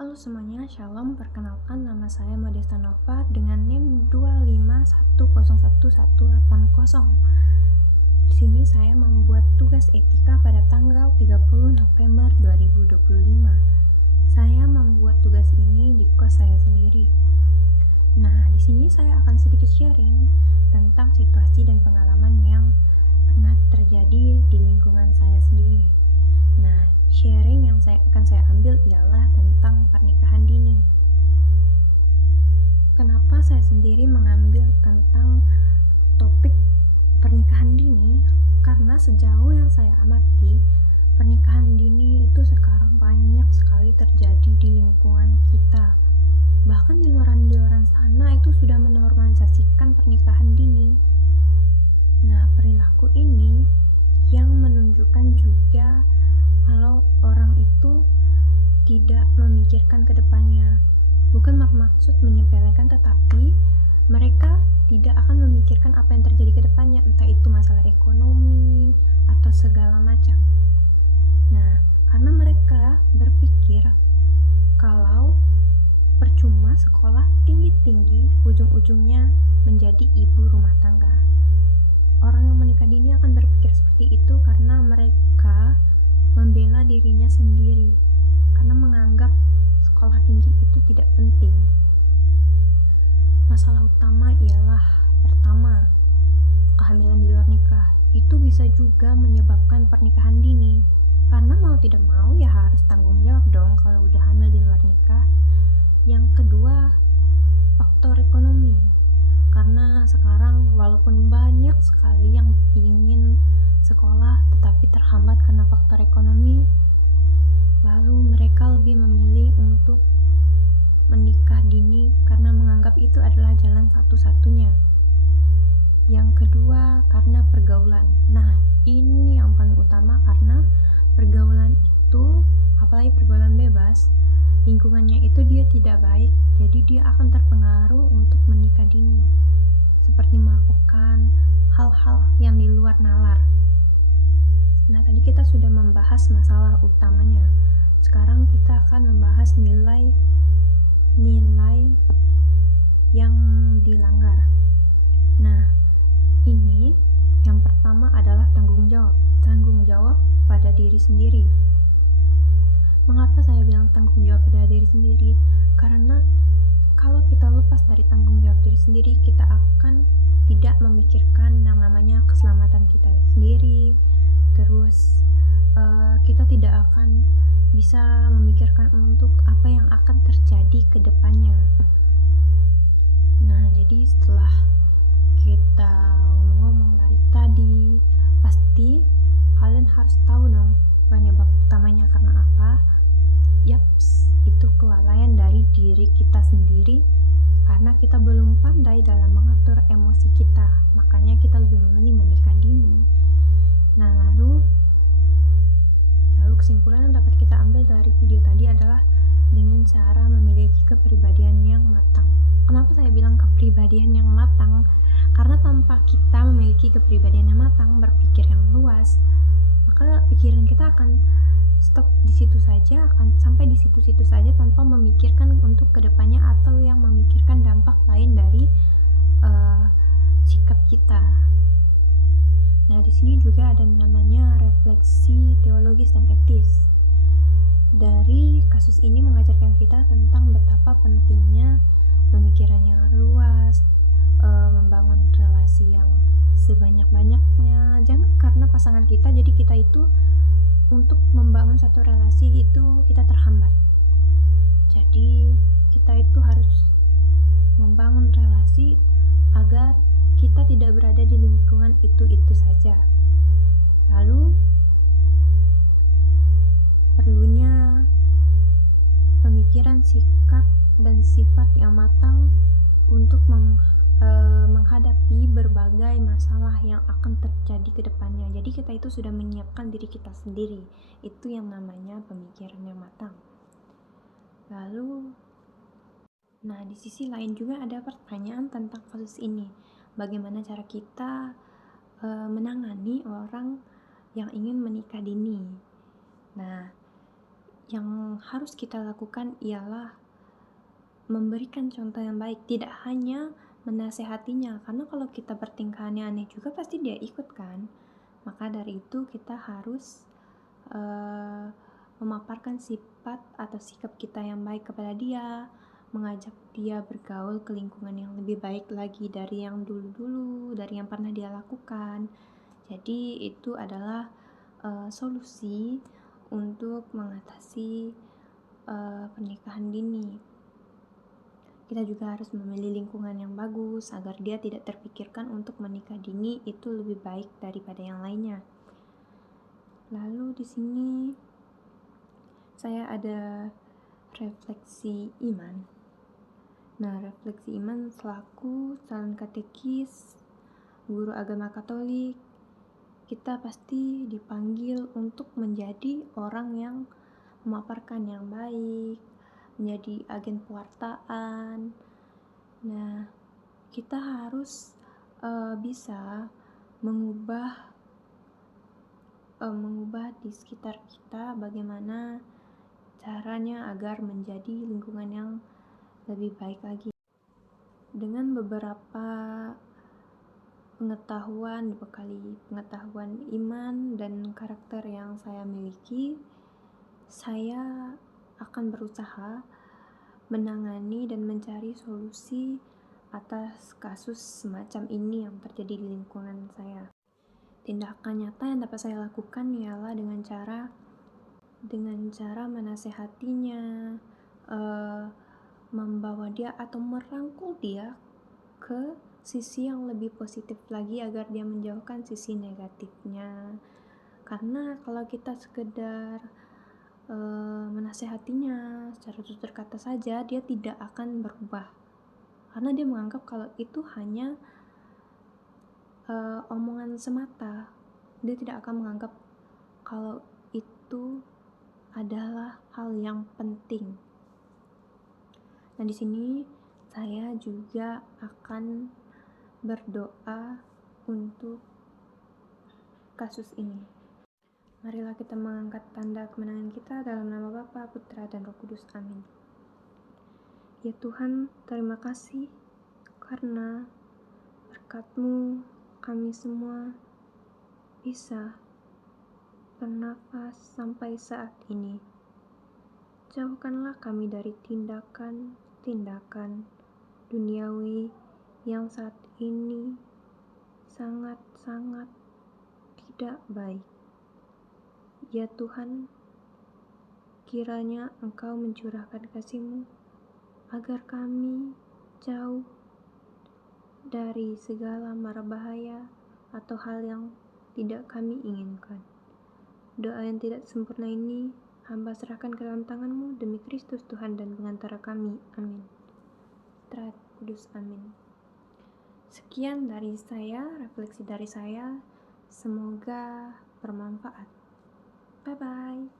Halo semuanya, Shalom. Perkenalkan nama saya Modesta Nova dengan NIM 251011180. Di sini saya membuat tugas etika pada tanggal 30 November 2025. Saya membuat tugas ini di kos saya sendiri. Nah, di sini saya akan sedikit sharing tentang situasi dan pengalaman yang pernah terjadi di lingkungan saya sendiri. Nah, sharing yang akan saya ambil ialah tentang pernikahan dini. Kenapa saya sendiri mengambil tentang topik pernikahan dini? Karena sejauh yang saya amati, pernikahan dini itu sekarang banyak sekali terjadi di lingkungan kita. Bahkan di luar sana itu sudah menormalisasikan pernikahan dini. Nah, perilaku ini yang menunjukkan juga kalau orang itu tidak memikirkan ke depannya. Bukan bermaksud menyepelekan, tetapi mereka tidak akan memikirkan apa yang terjadi ke depannya, entah itu masalah ekonomi atau segala macam. Nah, karena mereka berpikir kalau percuma sekolah tinggi-tinggi, ujung-ujungnya menjadi ibu rumah tangga. Orang yang menikah dini akan berpikir seperti itu karena mereka membela dirinya sendiri, karena menganggap sekolah tinggi itu tidak penting. Masalah utama ialah pertama, kehamilan di luar nikah. Itu bisa juga menyebabkan pernikahan dini, karena mau tidak mau ya harus tanggung jawab dong kalau udah hamil di luar nikah. Yang kedua, faktor ekonomi. Karena sekarang walaupun banyak sekali yang ingin sekolah tetapi terhambat karena faktor ekonomi, lalu mereka lebih memilih untuk menikah dini karena menganggap itu adalah jalan satu-satunya. Yang kedua, karena pergaulan. Nah, ini yang paling utama karena pergaulan itu, apalagi pergaulan bebas, lingkungannya itu dia tidak baik, jadi dia akan terpengaruh untuk menikah dini, seperti melakukan hal-hal yang di luar nalar. Nah, tadi kita sudah membahas masalah utamanya. Sekarang kita akan membahas nilai yang dilanggar. Nah, ini yang pertama adalah tanggung jawab. Tanggung jawab pada diri sendiri. Mengapa saya bilang tanggung jawab pada diri sendiri? Karena kalau kita lepas dari tanggung jawab diri sendiri, kita akan tidak memikirkan yang namanya keselamatan kita sendiri. Terus kita tidak akan bisa memikirkan untuk apa yang akan terjadi ke depannya. Nah, jadi setelah kita ngomong dari tadi, pasti kalian harus tahu dong penyebab utamanya karena apa. Yaps, itu kelalaian dari diri kita sendiri karena kita belum pandai dalam mengatur emosi kita. Makanya kita lebih memilih menikah dini. Nah, lalu kesimpulan yang dapat kita ambil dari video tadi adalah dengan cara memiliki kepribadian yang matang. Kenapa saya bilang kepribadian yang matang? Karena tanpa kita memiliki kepribadian yang matang, berpikir yang luas, maka pikiran kita akan stop di situ saja, akan sampai di situ-situ saja tanpa memikirkan untuk kedepannya atau yang memikirkan dampak lain dari sikap kita. Nah, di sini juga ada namanya refleksi teologis dan etis. Dari kasus ini mengajarkan kita tentang betapa pentingnya pemikiran yang luas, membangun relasi yang sebanyak-banyaknya. Jangan karena pasangan kita, jadi kita itu untuk membangun satu relasi itu kita terhambat. Jadi kita itu harus membangun relasi agar kita tidak berada di lingkungan itu saja. Lalu perlunya pemikiran, sikap, dan sifat yang matang untuk menghadapi berbagai masalah yang akan terjadi ke depannya. Jadi kita itu sudah menyiapkan diri kita sendiri. Itu yang namanya pemikiran yang matang. Lalu, nah di sisi lain juga ada pertanyaan tentang kasus ini. Bagaimana cara kita menangani orang yang ingin menikah dini? Nah, yang harus kita lakukan ialah memberikan contoh yang baik, tidak hanya menasehatinya, karena kalau kita bertingkahnya aneh juga pasti dia ikut kan. Maka dari itu kita harus memaparkan sifat atau sikap kita yang baik kepada dia, mengajak dia bergaul ke lingkungan yang lebih baik lagi dari yang dulu-dulu, dari yang pernah dia lakukan. Jadi itu adalah solusi untuk mengatasi pernikahan dini. Kita juga harus memilih lingkungan yang bagus agar dia tidak terpikirkan untuk menikah dini itu lebih baik daripada yang lainnya. Lalu di sini saya ada refleksi iman. Nah, refleksi iman selaku calon katekis, guru agama Katolik, kita pasti dipanggil untuk menjadi orang yang memaparkan yang baik, menjadi agen pewartaan. Nah, kita harus bisa mengubah di sekitar kita bagaimana caranya agar menjadi lingkungan yang lebih baik lagi. Dengan beberapa pengetahuan, dibekali pengetahuan iman dan karakter yang saya miliki, saya akan berusaha menangani dan mencari solusi atas kasus semacam ini yang terjadi di lingkungan saya. Tindakan nyata yang dapat saya lakukan ialah dengan cara menasehatinya, membawa dia atau merangkul dia ke sisi yang lebih positif lagi agar dia menjauhkan sisi negatifnya. Karena kalau kita sekedar menasehatinya secara tutur kata saja, dia tidak akan berubah karena dia menganggap kalau itu hanya omongan semata. Dia tidak akan menganggap kalau itu adalah hal yang penting. Nah, di sini saya juga akan berdoa untuk kasus ini. Marilah kita mengangkat tanda kemenangan kita dalam nama Bapa, Putra, dan Roh Kudus. Amin. Ya Tuhan, terima kasih karena berkat-Mu kami semua bisa bernafas sampai saat ini. Jauhkanlah kami dari tindakan-tindakan duniawi yang saat ini sangat-sangat tidak baik. Ya Tuhan, kiranya Engkau mencurahkan kasih-Mu agar kami jauh dari segala mara bahaya atau hal yang tidak kami inginkan. Doa yang tidak sempurna ini hamba serahkan ke dalam tangan-Mu demi Kristus Tuhan dan pengantara kami. Amin. Putra Kudus. Amin. Sekian dari saya, refleksi dari saya. Semoga bermanfaat. Bye-bye.